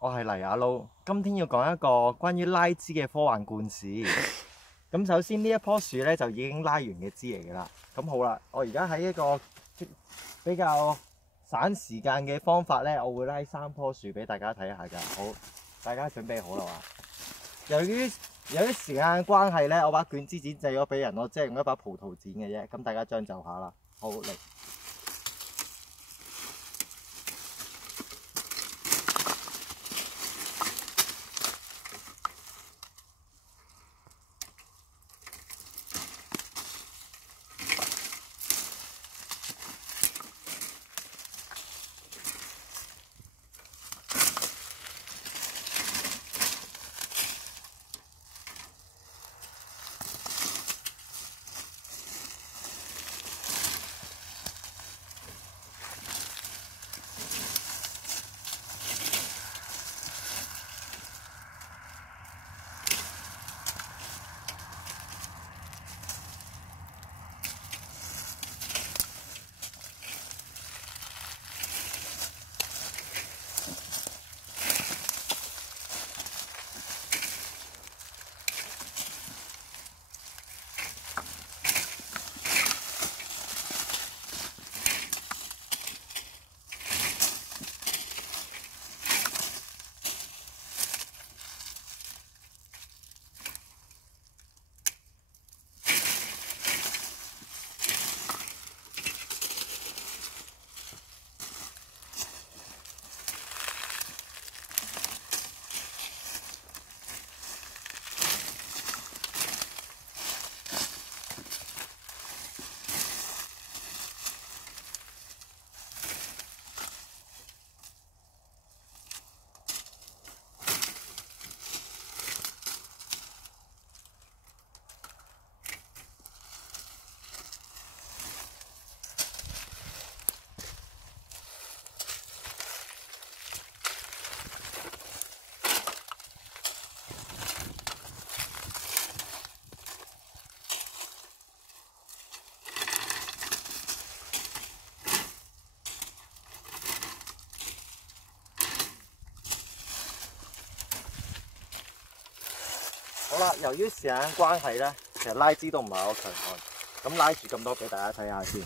我係黎阿撈，今天要講一個關於拉枝嘅科幻故事。咁首先呢一棵樹咧就已經拉完嘅枝嚟㗎啦。咁好啦，我而家喺一個比較省時間嘅方法咧，我會拉3棵樹俾大家睇下㗎。好，大家準備好啦嘛？由於時間關係咧，我把捲枝剪借咗俾人，我即係用一把葡萄剪嘅啫。咁大家將就下啦。好嚟。好啦，由於時間關係咧，其實拉枝都唔係好強悍，咁拉住咁多俾大家睇下先。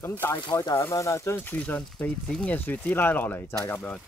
咁大概就係咁樣啦，將樹上被剪嘅樹枝拉落嚟就係咁樣。